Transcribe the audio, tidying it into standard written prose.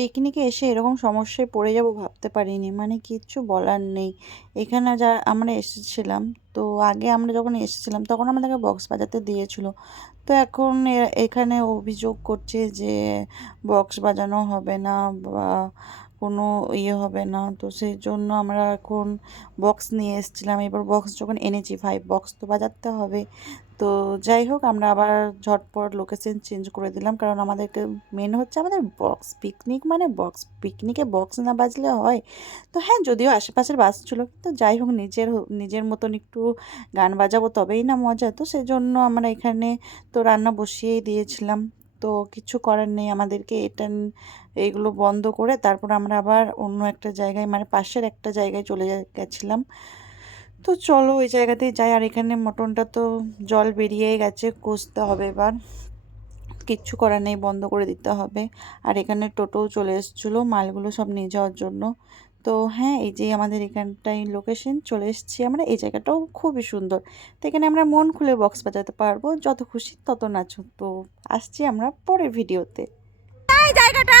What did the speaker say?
পিকনিকে এসে এরকম সমস্যায় পড়ে যাব ভাবতে পারিনি, মানে কিচ্ছু বলার নেই। এখানে যা আমরা এসেছিলাম, তো আগে আমরা যখন এসেছিলাম তখন আমাদেরকে বক্স বাজাতে দিয়েছিল। তো এখন এখানে অভিযোগ করছে যে বক্স বাজানো হবে না বা কোনো ইয়ে হবে না, তো সেই জন্য আমরা এখন বক্স নিয়ে এসেছিলাম। এবার বক্স যখন এনেছি, ভাই বক্স তো বাজাতে হবে। তো যাই হোক, আমরা আবার ঝটপট লোকেশন চেঞ্জ করে দিলাম, কারণ আমাদেরকে মেন হচ্ছে আমাদের বক্স, পিকনিক মানে বক্স, পিকনিকে বক্স না বাজলে হয়? তো হ্যাঁ, যদিও আশেপাশের বাজছিল, তো যাই হোক, নিজের মতন একটু গান বাজাবো তবেই না মজা। তো সেজন্য আমরা এখানে তো রান্না বসিয়েই দিয়েছিলাম। তো কিছু করার নেই, আমাদেরকে এইগুলো বন্ধ করে তারপর আমরা আবার অন্য একটা জায়গায়, মানে পাশের একটা জায়গায় চলে গেছিলাম। তো চলো ওই জায়গাতেই যাই। আর এখানে মটনটা তো জল বেরিয়ে গেছে, কষতে হবে এবার, কিচ্ছু করার নেই, বন্ধ করে দিতে হবে। আর এখানে টোটোও চলে এসেছিলো মালগুলো সব নিয়ে যাওয়ার জন্য। তো হ্যাঁ, এই যে আমাদের এখানটাই লোকেশন চলে এসেছি আমরা, এই জায়গাটাও খুবই সুন্দর। তো এখানে আমরা মন খুলে বক্স বাজাতে পারবো, যত খুশি তত নাচো। তো আসছি আমরা পরের ভিডিওতে। এই জায়গাটা